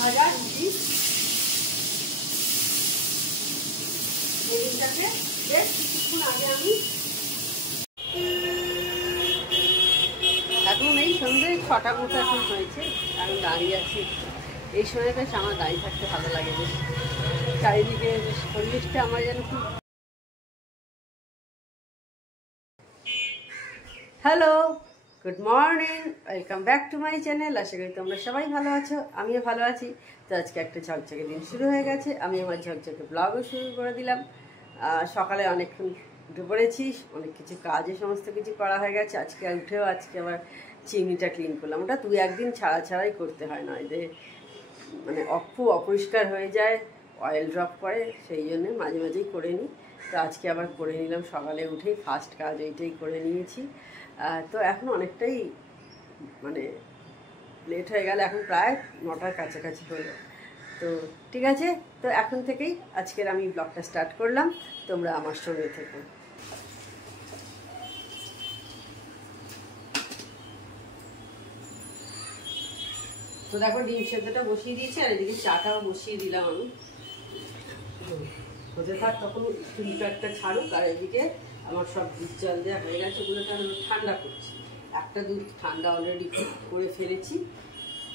ভাজা রুটি। বেগুনটাকে বেশ কিছুক্ষণ আগে আমি এখন এই সন্ধ্যে 6টা মতো এখন হয়েছে, আমি দাঁড়িয়ে আছি। এই সময় বেশ আমার দাঁড়িয়ে থাকতে ভালো লাগে, বেশ চারিদিকে বেশ পরিবেশটা আমার যেন খুব। Hello, good morning, welcome back to my channel. আশা করি তোমরা সবাই ভালো আছো, আমিও ভালো আছি। তো আজকে একটা ঝকঝকে দিন শুরু হয়ে গেছে, আমি আমার ঝকঝকে ব্লগও শুরু করে দিলাম। সকালে অনেকক্ষণ উঠে পড়েছি, অনেক কিছু কাজে সমস্ত কিছু করা হয়ে গেছে। আজকে উঠেও আজকে আবার চিমনিটা ক্লিন করলাম। ওটা 2-1 দিন ছাড়াই করতে হয়, নয় যে মানে খুব অপরিষ্কার হয়ে যায়, অয়েল ড্রপ করে, সেই জন্য মাঝে মাঝেই করে নিই। তো আজকে আবার করে নিলাম, সকালে উঠেই ফার্স্ট কাজ এইটাই করে নিয়েছি। তো এখন অনেকটাই মানে লেট হয়ে গেল, এখন প্রায় 9টার কাছাকাছি হলো। তো ঠিক আছে, তো এখন থেকেই আজকের আমি ব্লগটা স্টার্ট করলাম, তোমরা আমার সঙ্গে থেকো। তো দেখো ডিম সেদ্ধটা বসিয়ে দিয়েছি, আর এদিকে চাটাও বসিয়ে দিলাম আমি। হতে থাক, তখন একটু একটা ছাড়ুক। আর এদিকে আমার সব দুধ জল দেওয়া হয়ে গেছে, ওগুলোটা ঠান্ডা করছি। একটা দুধ ঠান্ডা অলরেডি করে ফেলেছি।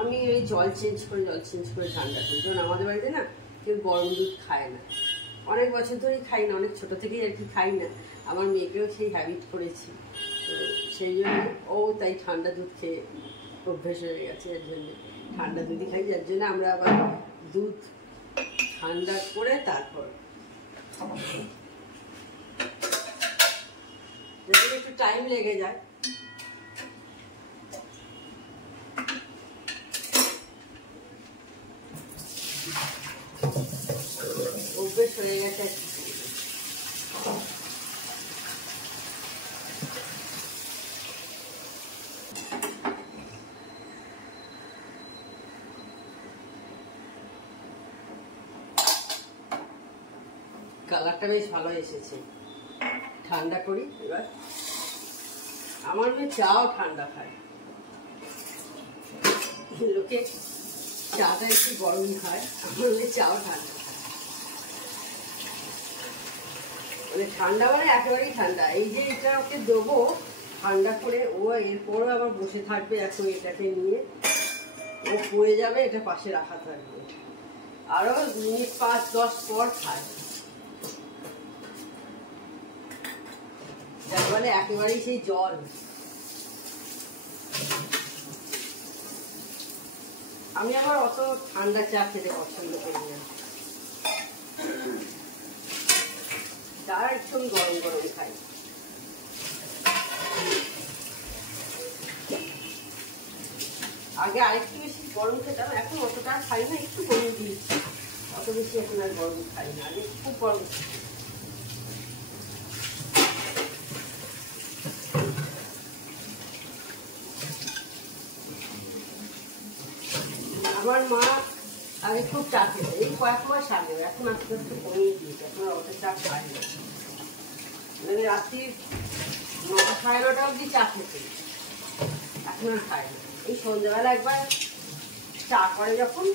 আমি এই জল চেঞ্জ করে ঠান্ডা করি, কারণ আমাদের বাড়িতে না কেউ গরম দুধ খায় না। অনেক বছর ধরেই খাই না, অনেক ছোটো থেকেই আর কি খাই না। আমার মেয়েকেও সেই হ্যাবিট করেছি, তো সেই জন্য ও তাই ঠান্ডা দুধ খেয়ে অভ্যেস হয়ে গেছে। এর জন্য ঠান্ডা দুধই খাই, যার জন্য আমরা আবার দুধ ঠান্ডা করে তারপর যদি একটু টাইম লেগে যায়। অভ্যেস হয়ে গেছে। কালারটা বেশ ভালো এসেছে। ঠান্ডা করি এবার। আমার মেয়ে চাও ঠান্ডা খায়, লোকে চাটা একটু গরম খায়, আমার মেয়ে চাও ঠান্ডা খায়। মানে ঠান্ডা মানে একেবারেই ঠান্ডা। এই যে এটা ওকে দেবো ঠান্ডা করে, ও এরপরও আবার বসে থাকবে। এখন এটাকে নিয়ে ও পড়ে যাবে, এটা পাশে রাখা থাকবে, আরো মিনিট 5-10 পর খায়। যার ফলে একেবারেই সেই জল। আমি আবার অত ঠান্ডা চা খেতে পছন্দ করি না, চা একটু গরম গরম খাই। আগে আরেকটু বেশি গরম খেতাম, এখন অতটা খাই না, একটু কমে দিয়েছি। অত বেশি এখন আর গরম খাই না, আগে খুব গরম। আমার মা আগে খুব চা খেতে, এই কয়েক মাস আগে, এখন আস্তে আস্তে কমিয়ে দিয়েছে, এখন অত চা খাই না। মানে রাত্রি 9-9:30 অবধি চা খেতে, এখন আর খাই না। এই সন্ধ্যাবেলা একবার চা করে যখন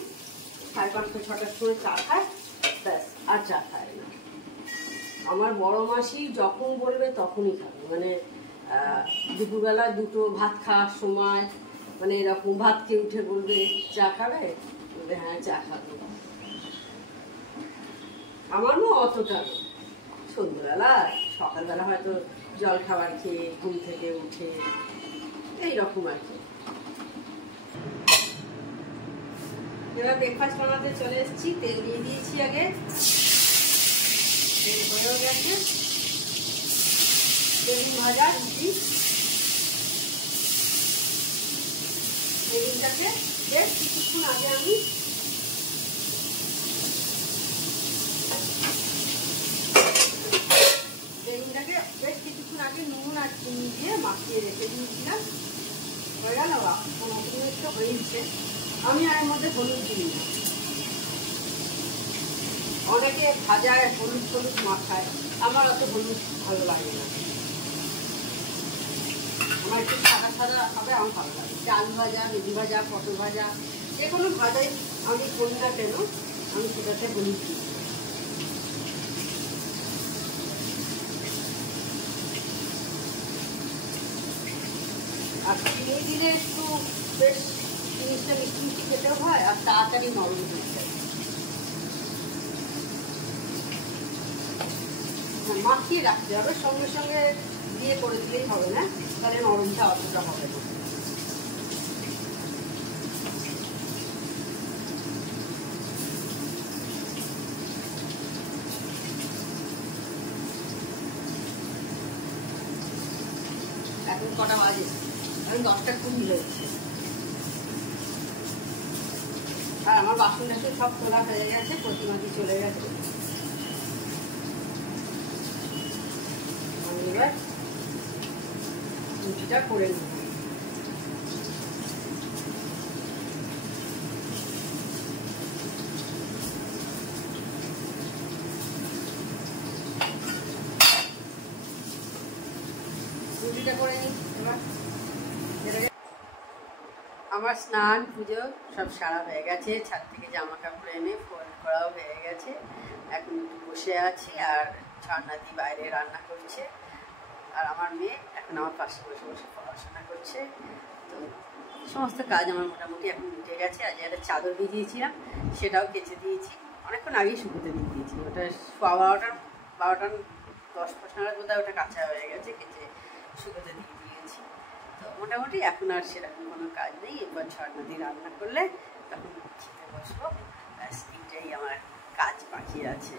5:30-6টার সময় চা খায়, ব্যাস আর চা খায় না। আমার বড় মাসি যখন বলবে তখনই খাবে, মানে দুপুরবেলা দুটো ভাত খাওয়ার সময়, মানে এরকম ভাত খেয়ে উঠে বলবে চা খাবে, বলবে হ্যাঁ চা খাবো। আমার না অতটা সন্ধ্যাবেলা, সকালবেলা হয়তো জল খাবার খেয়ে ঘুম থেকে উঠে এইরকম আর কি। এবার ব্রেকফাস্ট বানাতে চলে এসেছি। তেল দিয়ে দিয়েছি আগে, তেল হয়েও গেছে। বেগুন ভাজা রুটি, বেগুনটাকে বেশ কিছুক্ষণ আগে আমি নুন আর চিনি দিয়ে মাখিয়ে রেখে দিয়েছিলাম। হয়ে গেল, একটু হয়েছে। আমি আর এর মধ্যে হলুদ দিই না। অনেকে ভাজায় হলুদ মাখায়, আমার অত হলুদ ভালো লাগে না। আমার একটু সাদা সাদা হবে, আমার ভালো লাগে। আলু ভাজা, মেথি ভাজা, পটল ভাজা, যে কোনো ভাজাই আমি করি না কেন, আমি সেটাতে হলুদ দিই। আর চিনি দিলে একটু বেশ জিনিসটা মিষ্টি মিষ্টি খেতেও হয়, আর তাড়াতাড়ি নরম হয়ে যায়। মাখিয়ে রাখতে হবে, সঙ্গে সঙ্গে দিয়ে করে দিলেই হবে না, তাহলে নরমটা অতটা হবে না। এখন কটা বাজে? এখন 10টা 20 হয়েছে। আর আমার বাসন টাসন সব তোলা হয়ে গেছে, প্রতিমাটি চলে গেছে। আমি এবার রুটিটা করে নেব। রুটিটা করে নিই এবার। আমার স্নান পুজো সব সারা হয়ে গেছে, ছাদ থেকে জামা কাপড় এনে ফোল্ড করাও হয়ে গেছে। এখন একটু বসে আছি, আর ঝর্ণাদি বাইরে রান্না করছে, আর আমার মেয়ে এখন আমার পাশে বসে বসে পড়াশোনা করছে। তো সমস্ত কাজ আমার মোটামুটি এখন মিটে গেছে। আজ একটা চাদর ভিজিয়েছিলাম, সেটাও কেচে দিয়েছি, অনেকক্ষণ আগেই শুকোতে দিয়ে দিয়েছি। ওটা 12:10 নাগাদ বোধহয় ওটা কাঁচা হয়ে গেছে, কেচে শুকোতে দিয়ে দিয়েছি। তো মোটামুটি এখন আর সেরকম কোনো কাজ নেই। এবার ঝর্ণা দিয়ে রান্না করলে তখন খেতে বসবো, ব্যাস এইটাই আমার কাজ বাকি আছে।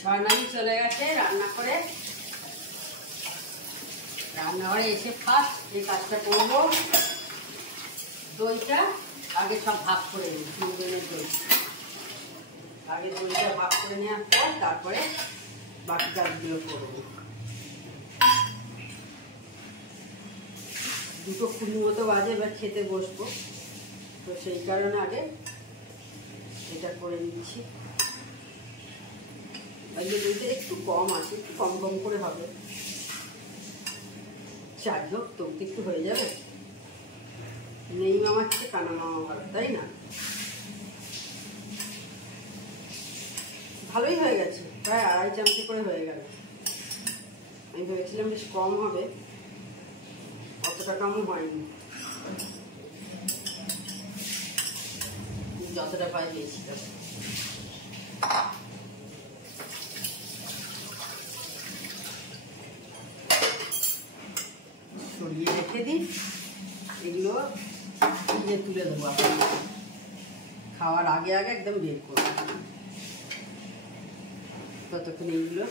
ঝর্ণাদি চলে গেছে রান্না করে, রান্নাঘরে এসে ফার্স্ট যে কাজটা করবো, দইটা আগে সব ভাগ করে নিই। 3 দিনের দই আগে দইটা ভাগ করে নেওয়ার পর তারপরে বাকি কাজগুলো করবো। 2:20 মতো বাজে, এবার খেতে বসবো, তো সেই কারণে আগে এটা করে নিচ্ছি। আজকে দইটা একটু কম আছে, একটু কম কম করে হবে। যাই হোক, তবু একটু হয়ে যাবে। নেই মামার চেয়ে কানা মামা ভালো, তাই না? ভালোই হয়ে গেছে, প্রায় 2.5 চামচ করে হয়ে গেল। আমি ভেবেছিলাম বেশ কম হবে, অতটা কমও হয়নি, যতটা পাই দিয়েছিলাম। সরিয়ে রেখে দিই, এগুলো ফ্রিজে তুলে দেবো। খাওয়ার আগে আগে একদম বের করবো, ততক্ষণ এইগুলো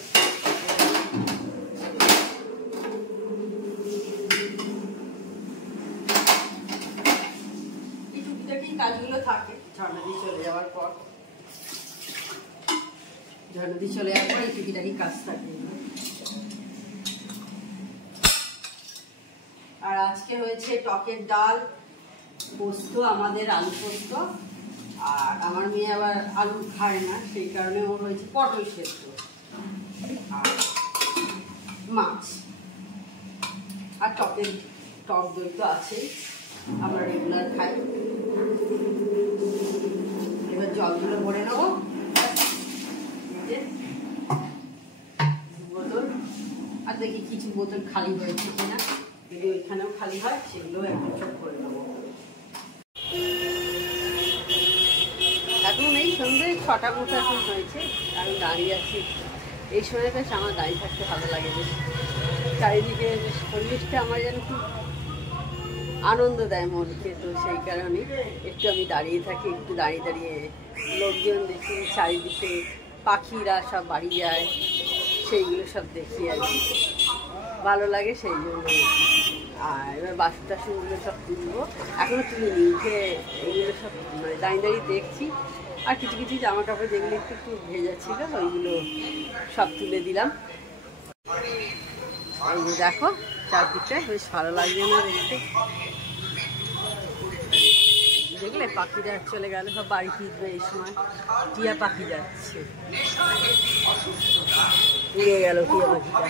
কাজগুলো থাকে। ঝর্ণাদি চলে যাওয়ার পর, ঝর্ণাদি চলে যাওয়ার পর এই টুকিটাকি কাজ থাকে। আর আজকে হয়েছে টকের ডাল, পোস্ত, আমাদের আলু পোস্ত। আর আমার মেয়ে আবার আলু খায় না, সেই কারণে ওর হয়েছে পটল সেদ্ধ আর মাছ। আর টক দই তো আছেই, আমরা রেগুলার খাই। এবার জলগুলো ভরে নেবো, বোতল। আর দেখি কিছু বোতল খালি হয়েছে কিনা, যদি ওইখানেও খালি হয় সেগুলো একদম সব করে নেবো। এখন এই সন্ধ্যে 6টা মতো এখন হয়েছে, আমি দাঁড়িয়ে আছি। এই সময় বেশ আমার দাঁড়িয়ে থাকতে ভালো লাগে, বেশ চারিদিকে পরিবেশটা আমার যেন খুব আনন্দ দেয় মনকে। তো সেই কারণে একটু আমি দাঁড়িয়ে থাকি, একটু দাঁড়িয়ে দাঁড়িয়ে লোকজন দেখি, চারিদিকে পাখিরা সব বাড়ি যায়, সেইগুলো সব দেখি আর কি, ভালো লাগে সেই জন্য। আর এবার বাসন টাসনগুলো সব তুলবো, এখনও তুলিনি, উঠে এইগুলো সব মানে দাঁড়িয়ে দাঁড়িয়ে দেখছি। আর কিছু কিছু জামা কাপড় যেগুলো একটু একটু ভেজা ছিল ওইগুলো সব তুলে দিলাম। এই যে দেখো চারদিকটা বেশ ভালো লাগছে না দেখতে, দেখলে পাখিরা চলে গেল, সব বাড়ি ফিরবে এই সময়। টিয়া পাখি যাচ্ছে, উড়ে গেল টিয়া পাখিটা।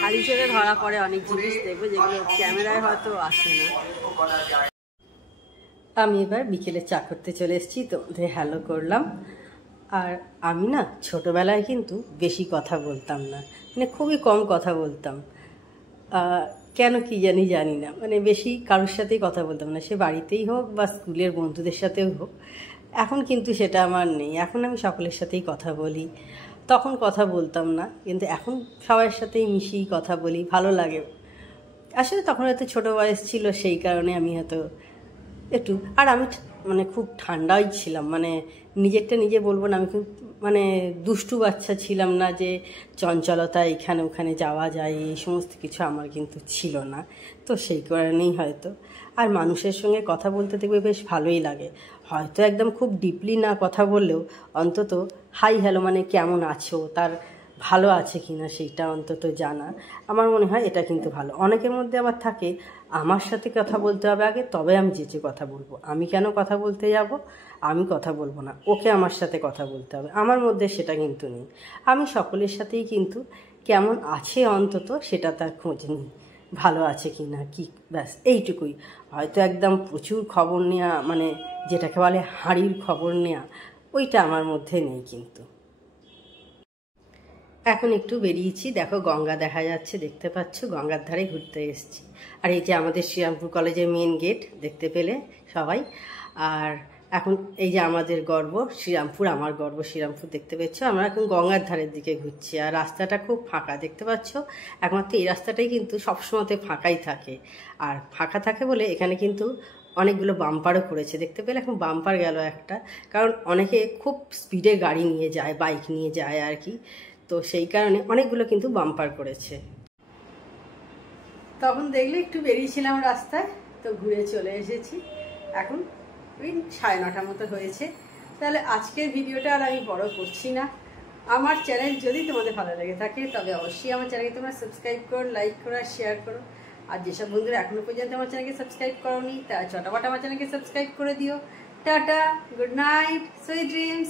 খালি চোখে ধরা পড়ে অনেক জিনিস দেখবে যেগুলো ক্যামেরায় হয়তো আসে না। আমি এবার বিকেলে চা করতে চলে এসেছি, তো হ্যালো করলাম। আর আমি না ছোটোবেলায় কিন্তু বেশি কথা বলতাম না, মানে খুবই কম কথা বলতাম। কেন কি জানি না, মানে বেশি কারোর সাথেই কথা বলতাম না, সে বাড়িতেই হোক বা স্কুলের বন্ধুদের সাথেও হোক। এখন কিন্তু সেটা আমার নেই, এখন আমি সকলের সাথেই কথা বলি। তখন কথা বলতাম না, কিন্তু এখন সবার সাথেই মিশি, কথা বলি, ভালো লাগে। আসলে তখন হয়তো ছোটো বয়স ছিল, সেই কারণে আমি হয়তো একটু, আর আমি মানে খুব ঠান্ডাই ছিলাম, মানে নিজেরটা নিজে বলবো না, আমি খুব মানে দুষ্টু বাচ্চা ছিলাম না, যে চঞ্চলতা এখানে ওখানে যাওয়া যায় এই সমস্ত কিছু আমার কিন্তু ছিল না। তো সেই কারণেই হয়তো। আর মানুষের সঙ্গে কথা বলতে দেখবে বেশ ভালোই লাগে, হয়তো একদম খুব ডিপলি না কথা বললেও অন্তত হাই হ্যালো মানে কেমন আছো, তার ভালো আছে কি না সেইটা অন্তত জানা, আমার মনে হয় এটা কিন্তু ভালো। অনেকের মধ্যে আবার থাকে আমার সাথে কথা বলতে হবে আগে, তবে আমি যেচে কথা বলবো, আমি কেন কথা বলতে যাব, আমি কথা বলবো না, ওকে আমার সাথে কথা বলতে হবে। আমার মধ্যে সেটা কিন্তু নেই, আমি সকলের সাথেই কিন্তু কেমন আছে অন্তত সেটা তার খোঁজ নিই, ভালো আছে কি না কি, ব্যাস এইটুকুই। হয়তো একদম প্রচুর খবর নেওয়া, মানে যেটাকে বলে হাঁড়ির খবর নেওয়া, ওইটা আমার মধ্যে নেই কিন্তু। এখন একটু বেরিয়েছি, দেখো গঙ্গা দেখা যাচ্ছে, দেখতে পাচ্ছ, গঙ্গার ধারে ঘুরতে এসেছি। আর এই যে আমাদের শ্রীরামপুর কলেজের মেন গেট দেখতে পেলে সবাই। আর এখন এই যে আমাদের গর্ব শ্রীরামপুর, আমার গর্ব শ্রীরামপুর, দেখতে পাচ্ছ। আমরা এখন গঙ্গার ধারের দিকে ঘুরছি, আর রাস্তাটা খুব ফাঁকা দেখতে পাচ্ছ। একমাত্র এই রাস্তাটাই কিন্তু সবসময়তে ফাঁকাই থাকে, আর ফাঁকা থাকে বলে এখানে কিন্তু অনেকগুলো বাম্পারও করেছে, দেখতে পেলে। এখন বাম্পার গেল একটা, কারণ অনেকে খুব স্পিডে গাড়ি নিয়ে যায়, বাইক নিয়ে যায় আর কি, তো সেই কারণে অনেকগুলো কিন্তু বাম্পার করেছে। তখন দেখলে একটু বেরিয়েছিলাম রাস্তায়, তো ঘুরে চলে এসেছি। এখন ওই 9:30 মতো হয়েছে। তাহলে আজকের ভিডিওটা আর আমি বড় করছি না। আমার চ্যানেল যদি তোমাদের ভালো লেগে থাকে তবে অবশ্যই আমার চ্যানেলকে তোমরা সাবস্ক্রাইব করো, লাইক করো আর শেয়ার করো। আর যেসব বন্ধুরা এখনো পর্যন্ত আমার চ্যানেলকে সাবস্ক্রাইব করোনি, তারা চটাপট আমার চ্যানেলকে সাবস্ক্রাইব করে দিও। Tata, good night, sweet dreams.